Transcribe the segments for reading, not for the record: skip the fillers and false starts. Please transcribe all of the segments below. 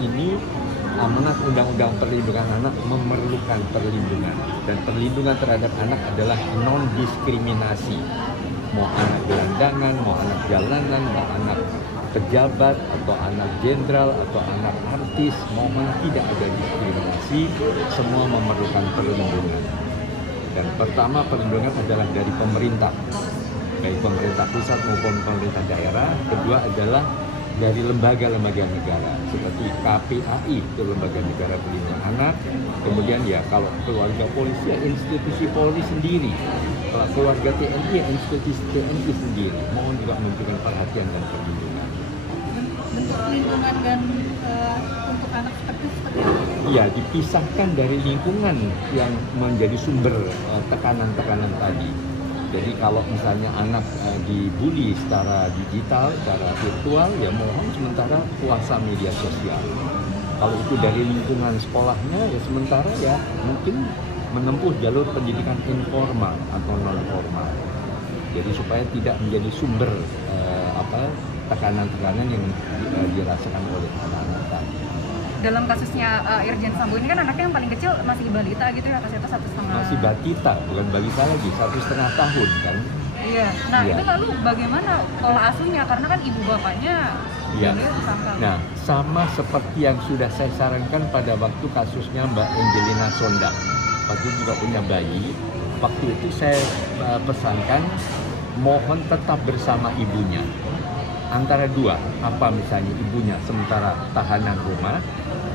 ini amanat Undang-Undang Perlindungan Anak memerlukan perlindungan, dan perlindungan terhadap anak adalah non-diskriminasi. Mau anak gelandangan, mau anak jalanan, mau anak pejabat, atau anak jenderal, atau anak artis, mohon tidak ada diskriminasi, semua memerlukan perlindungan. Dan pertama, perlindungan adalah dari pemerintah, baik pemerintah pusat maupun pemerintah daerah. Kedua adalah dari lembaga-lembaga negara seperti KPAI, itu Lembaga Negara Perlindungan Anak. Kemudian ya kalau keluarga polisi ya institusi Polri sendiri, kalau keluarga TNI ya institusi TNI sendiri. Mohon juga memberikan perhatian dan perlindungan. Bentuk perlindungan dan untuk anak seperti apa? Iya, dipisahkan dari lingkungan yang menjadi sumber tekanan-tekanan tadi. Jadi kalau misalnya anak dibully secara digital, secara virtual, ya mohon sementara puasa media sosial. Kalau itu dari lingkungan sekolahnya, ya sementara ya mungkin menempuh jalur pendidikan informal atau non formal. Jadi supaya tidak menjadi sumber tekanan-tekanan yang dirasakan oleh anak-anak tadi. Dalam kasusnya Irjen Sambo ini kan anaknya yang paling kecil masih balita gitu ya, kasih itu 1,5. Masih batita, bukan balita lagi, 1,5 tahun kan. Iya. Nah iya. itu lalu bagaimana pola asuhnya, karena kan ibu bapaknya iya. tersangka. Nah sama seperti yang sudah saya sarankan pada waktu kasusnya Mbak Angelina Sonda, waktu juga punya bayi. Waktu itu saya pesankan mohon tetap bersama ibunya. Antara dua, apa misalnya ibunya sementara tahanan rumah,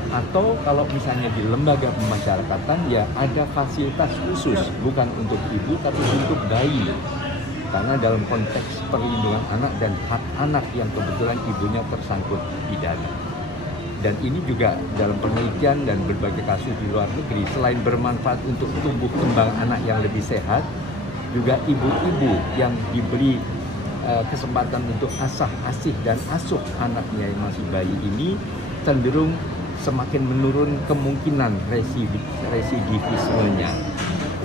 atau kalau misalnya di lembaga pemasyarakatan ya ada fasilitas khusus bukan untuk ibu tapi untuk bayi, karena dalam konteks perlindungan anak dan hak anak yang kebetulan ibunya tersangkut pidana. Dan ini juga dalam penelitian dan berbagai kasus di luar negeri, selain bermanfaat untuk tumbuh kembang anak yang lebih sehat, juga ibu-ibu yang diberi kesempatan untuk asih dan asuh anaknya yang masih bayi ini cenderung semakin menurun kemungkinan residivismenya.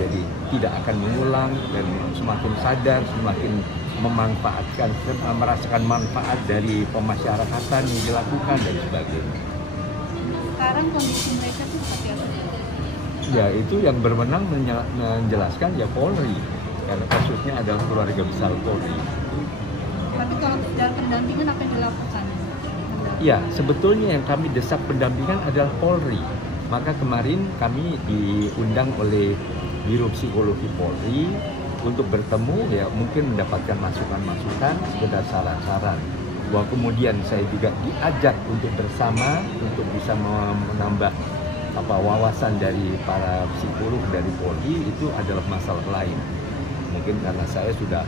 Jadi tidak akan mengulang dan semakin sadar, semakin memanfaatkan, merasakan manfaat dari pemasyarakatan yang dilakukan dan sebagainya. Sekarang kondisi mereka itu seperti apa? Ya itu yang berwenang menjelaskan ya Polri, karena kasusnya adalah keluarga besar Polri. Tapi kalau dalam pendampingan apa yang dilakukan? Ya, sebetulnya yang kami desak pendampingan adalah Polri. Maka kemarin kami diundang oleh Biro Psikologi Polri untuk bertemu, ya mungkin mendapatkan masukan-masukan, sekedar saran-saran. Bahwa kemudian saya juga diajak untuk bersama untuk bisa menambah wawasan dari para psikolog dari Polri, itu adalah masalah lain. Mungkin karena saya sudah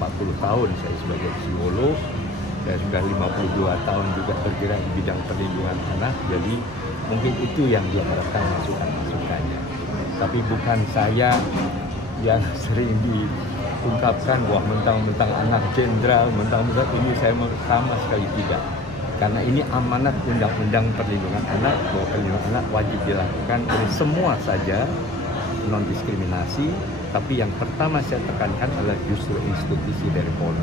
40 tahun saya sebagai psikolog, saya sudah 52 tahun juga bergerak di bidang perlindungan anak, jadi mungkin itu yang diharapkan masukan-masukannya. Tapi bukan saya yang sering diungkapkan bahwa mentang-mentang anak jenderal, mentang-mentang ini, saya sama sekali tidak. Karena ini amanat Undang-Undang Perlindungan Anak, bahwa perlindungan anak wajib dilakukan oleh semua saja, non diskriminasi. Tapi yang pertama saya tekankan adalah justru institusi dari Polri.